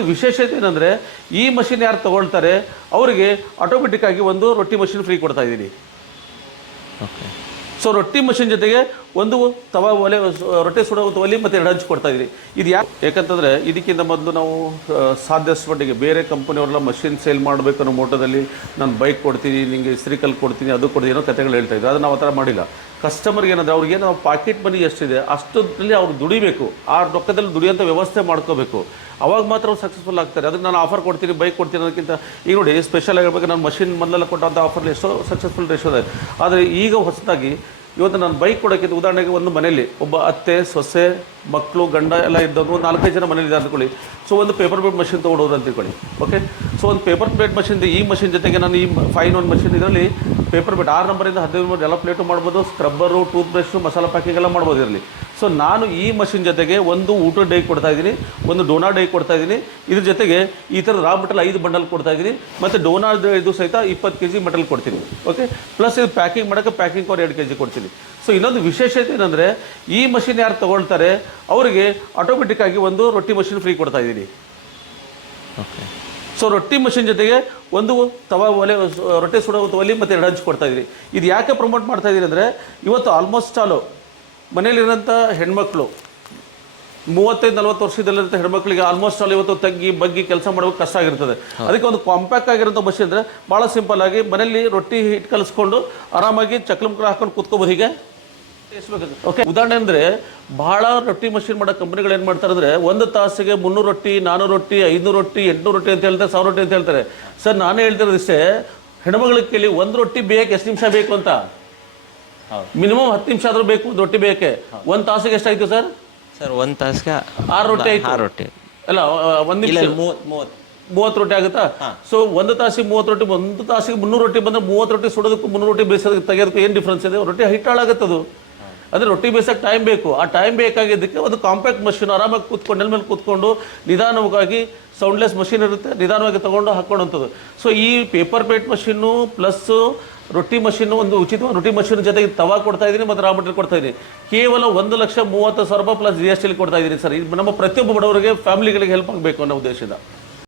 ಇನ್ನೊಂದು ವಿಶೇಷತೆ ಏನಂದರೆ ಈ ಮಷಿನ್ ಯಾರು ತೊಗೊಳ್ತಾರೆ ಅವರಿಗೆ ಆಟೋಮೆಟಿಕ್ಕಾಗಿ ಒಂದು ರೊಟ್ಟಿ ಮಷಿನ್ ಫ್ರೀ ಕೊಡ್ತಾ ಇದ್ದೀನಿ. ಓಕೆ. ಸೊ ರೊಟ್ಟಿ ಮಷಿನ್ ಜೊತೆಗೆ ಒಂದು ತವಾ ಒಲೆ, ರೊಟ್ಟಿ ಸುಡೋ ಒಲೆ ಮತ್ತು 2 ಹಂಚು ಕೊಡ್ತಾ ಇದ್ದೀರಿ. ಇದು ಯಾಕಂತಂದರೆ ಇದಕ್ಕಿಂತ ಮೊದಲು ನಾವು ಸಾಧ್ಯಷ್ಟು ಮಟ್ಟಿಗೆ ಬೇರೆ ಕಂಪನಿಯವರೆಲ್ಲ ಮಷಿನ್ ಸೇಲ್ ಮಾಡಬೇಕು ಅನ್ನೋ ಮೋಟದಲ್ಲಿ ನಾನು ಬೈಕ್ ಕೊಡ್ತೀನಿ, ನಿಮಗೆ ಇಸ್ತ್ರಿಕಲ್ ಕೊಡ್ತೀನಿ, ಅದು ಕೊಡ್ತೀನಿ ಏನೋ ಕಥೆಗಳು ಹೇಳ್ತಾ ಇದ್ದರು. ಅದು ನಾವು ಆ ಥರ ಮಾಡಿಲ್ಲ. ಕಸ್ಟಮರ್ಗೆ ಏನಂದರೆ ಅವ್ರಿಗೆ ನಾವು ಪಾಕೆಟ್ ಮನಿ ಎಷ್ಟಿದೆ ಅಷ್ಟರಲ್ಲಿ ಅವ್ರು ದುಡಿಬೇಕು, ಆ ರೊಕ್ಕದಲ್ಲಿ ದುಡಿಯೋಂಥ ವ್ಯವಸ್ಥೆ ಮಾಡ್ಕೋಬೇಕು. ಅವಾಗ ಮಾತ್ರ ಅವ್ರು ಸಕ್ಸಸ್ಫುಲ್ ಆಗ್ತಾರೆ. ಅದಕ್ಕೆ ನಾನು ಆಫರ್ ಕೊಡ್ತೀನಿ, ಬೈಕ್ ಕೊಡ್ತೀನಿ ಅನ್ನೋದಕ್ಕಿಂತ ಈಗ ನೋಡಿ ಸ್ಪೆಷಲ್ ಆಗಿರ್ಬೇಕು, ನಾನು ಮಷಿನ್ ಮೊದಲೆಲ್ಲ ಕೊಟ್ಟಂಥ ಆಫರ್ಲಿ ಎಷ್ಟೋ ಸಕ್ಸಸ್ಫುಲ್ ರೇಷೋ ಇದೆ. ಆದರೆ ಈಗ ಹೊಸದಾಗಿ ಇವತ್ತು ನಾನು ಬೈಕ್ ಕೊಡೋಕ್ಕಿಂತ ಉದಾಹರಣೆಗೆ ಒಂದು ಮನೇಲಿ ಒಬ್ಬ ಅತ್ತೆ, ಸೊಸೆ, ಮಕ್ಕಳು, ಗಂಡ ಎಲ್ಲ ಇದ್ದವರು 4-5 ಜನ ಮನೇಲಿ ಇದ್ದಾರೆ ಅಂದ್ಕೊಳ್ಳಿ. ಸೊ ಒಂದು ಪೇಪರ್ ಪ್ಲೇಟ್ ಮಷಿನ್ ತೊಗೊಂಡೋರು ಅಂತ ತಿಳ್ಕೊಳ್ಳಿ. ಓಕೆ. ಸೊ ಒಂದು ಪೇಪರ್ ಪ್ಲೇಟ್ ಮಷಿನ್, ಈ ಮಷಿನ್ ಜೊತೆಗೆ ನಾನು ಈ 5-in-1 ಮಷಿನ್ ಇದರಲ್ಲಿ ಪೇಪರ್ ಪ್ಲೇಟ್ 6 ನಂಬರಿಂದ 15 ನಂಬರ್ ಎಲ್ಲ ಪ್ಲೇಟು ಮಾಡ್ಬೋದು, scrubber, tooth brush, masala packing ಎಲ್ಲ ಮಾಡ್ಬೋದು ಇರಲಿ. ಸೊ ನಾನು ಈ ಮಷಿನ್ ಜೊತೆಗೆ ಒಂದು ಊಟದ ಡೈ ಕೊಡ್ತಾ ಇದ್ದೀನಿ, ಒಂದು ಡೋನಾ ಡೈ ಕೊಡ್ತಾ ಇದ್ದೀನಿ. ಇದ್ರ ಜೊತೆಗೆ ಈ ಥರ ರಾ ಮಟಲ್ 5 ಬಂಡಲ್ ಕೊಡ್ತಾ ಇದ್ದೀನಿ, ಮತ್ತು ಡೋನಾ ಇದು ಸಹಿತ 20 kg ಮಟಲ್ ಕೊಡ್ತೀನಿ. ಓಕೆ. ಪ್ಲಸ್ ಇದು ಪ್ಯಾಕಿಂಗ್ ಮಾಡೋಕ್ಕೆ ಪ್ಯಾಕಿಂಗ್ ಕವರ್ 2 kg ಕೊಡ್ತೀನಿ. ಸೊ ಇನ್ನೊಂದು ವಿಶೇಷತೆ ಏನಂದರೆ ಈ ಮಷಿನ್ ಯಾರು ತೊಗೊಳ್ತಾರೆ ಅವರಿಗೆ ಆಟೋಮೆಟಿಕ್ಕಾಗಿ ಒಂದು ರೊಟ್ಟಿ ಮಷಿನ್ ಫ್ರೀ ಕೊಡ್ತಾ ಇದ್ದೀನಿ. ಓಕೆ. ಸೊ ರೊಟ್ಟಿ ಮಷಿನ್ ಜೊತೆಗೆ ಒಂದು ತವಾ ಒಲೆ, ರೊಟ್ಟಿ ಸುಡೋ ಒಲೆ ಮತ್ತು 2 ಹಂಚು ಕೊಡ್ತಾ ಇದ್ದೀರಿ. ಇದು ಯಾಕೆ ಪ್ರಮೋಟ್ ಮಾಡ್ತಾ ಇದ್ದೀರಿ ಅಂದರೆ ಇವತ್ತು ಆಲ್ಮೋಸ್ಟ್ ಆಲು ಮನೇಲಿರೋಂಥ ಹೆಣ್ಮಕ್ಳು 35-40 ವರ್ಷದಲ್ಲಿರೋ ಹೆಣ್ಮಕ್ಳಿಗೆ ಆಲ್ಮೋಸ್ಟ್ ಆಲ್ ಇವತ್ತು ತಗ್ಗಿ ಬಗ್ಗಿ ಕೆಲಸ ಮಾಡೋಕೆ ಕಷ್ಟ ಆಗಿರ್ತದೆ. ಅದಕ್ಕೆ ಒಂದು ಕಾಂಪ್ಯಾಕ್ಟ್ ಆಗಿರೋಂಥ ಮಷಿನ್ ಅಂದರೆ ಭಾಳ ಸಿಂಪಲ್ ಆಗಿ ಮನೇಲಿ ರೊಟ್ಟಿ ಹಿಟ್ಟು ಕಲಿಸ್ಕೊಂಡು ಆರಾಮಾಗಿ ಚಕ್ಲಂಕರ ಹಾಕೊಂಡು ಕೂತ್ಕೋಬೋದು. ಹೀಗೆ ಓಕೆ. ಉದಾಹರಣೆ ಅಂದರೆ ಭಾಳ ರೊಟ್ಟಿ ಮಷಿನ್ ಮಾಡೋ ಕಂಪ್ನಿಗಳು ಏನು ಮಾಡ್ತಾರೆ ಅಂದರೆ 1 ತಾಸಿಗೆ 300 ರೊಟ್ಟಿ, 400 ರೊಟ್ಟಿ, 500 ರೊಟ್ಟಿ, 800 ರೊಟ್ಟಿ ಅಂತ ಹೇಳ್ತಾರೆ, 1000 ರೊಟ್ಟಿ ಅಂತ ಹೇಳ್ತಾರೆ. ಸರ್ ನಾನೇ ಹೇಳ್ತಿರೋದಿಷ್ಟೇ, ಹೆಣ್ಮಗಳಿಗೆ ಕೇಳಿ 1 ರೊಟ್ಟಿ ಬೇಯಕ್ಕೆ ಎಷ್ಟು ನಿಮಿಷ ಬೇಕು ಅಂತ. ಮಿನಿಮಮ್ 10 ನಿಮಿಷ ಆದರೂ ಬೇಕು ಒಂದು ರೊಟ್ಟಿ ಬೇಯಕ್ಕೆ. 1 ತಾಸಿಗೆ ಎಷ್ಟಾಯಿತು ಸರ್? ಸರ್ 1 ತಾಸಿಗೆ 6 ರೊಟ್ಟಿ ಆಯಿತು. 6 ರೊಟ್ಟಿ ಅಲ್ಲ, 1 ನಿಮಿಷ 30 ರೊಟ್ಟಿ ಆಗುತ್ತಾ? ಸೊ 1 ತಾಸಿಗೆ 30 ರೊಟ್ಟಿ, 1 ತಾಸಿಗೆ 300 ರೊಟ್ಟಿ ಬಂದರೆ 30 ರೊಟ್ಟಿ ಸುಡೋದಕ್ಕೂ 300 ರೊಟ್ಟಿ ಬೇಯಿಸೋದಕ್ಕೆ ತೆಗೆಯೋದಕ್ಕೂ ಏನು ಡಿಫ್ರೆನ್ಸ್ ಇದೆ? ರೊಟ್ಟಿ ಹಿಟ್ಟಾಳಾಗುತ್ತದು. ಅಂದರೆ ರೊಟ್ಟಿ ಬೇಯಿಸೋಕ್ಕೆ ಟೈಮ್ ಬೇಕು. ಆ ಟೈಮ್ ಬೇಕಾಗಿದ್ದಕ್ಕೆ ಒಂದು ಕಾಂಪ್ಯಾಕ್ಟ್ ಮಷಿನ್ ಆರಾಮಾಗಿ ಕೂತ್ಕೊಂಡು ನೆಲ ಮೇಲೆ ಕೂತ್ಕೊಂಡು ನಿಧಾನವಾಗಿ ಸೌಂಡ್ಲೆಸ್ ಮಷಿನ್ ಇರುತ್ತೆ, ನಿಧಾನವಾಗಿ ತೊಗೊಂಡು ಹಾಕ್ಕೊಳ್ಳೋಂಥದ್ದು. ಸೊ ಈ ಪೇಪರ್ ಪ್ಲೇಟ್ ಮಷಿನ್ನು ಪ್ಲಸ್ಸು ರೊಟ್ಟಿ ಮಷಿನ್ನು ಒಂದು ಉಚಿತವಾದ ರೊಟ್ಟಿ ಮಷಿನ್ ಜೊತೆಗೆ ತವಾ ಕೊಡ್ತಾ ಇದ್ದೀನಿ ಮತ್ತು ರಾ ಮಟೀರಿಯಲ್ ಕೊಡ್ತಾ ಇದ್ದೀನಿ. ಕೇವಲ 1,30,30,000 ರೂಪಾಯಿ ಪ್ಲಸ್ GST ಕೊಡ್ತಾ ಇದ್ದೀನಿ ಸರ್. ಇದು ನಮ್ಮ ಪ್ರತಿಯೊಬ್ಬ ಬಡವರಿಗೆ, ಫ್ಯಾಮಿಲಿಗಳಿಗೆ ಹೆಲ್ಪ್ ಆಗಬೇಕು ಅನ್ನೋ ಉದ್ದೇಶದಿಂದ.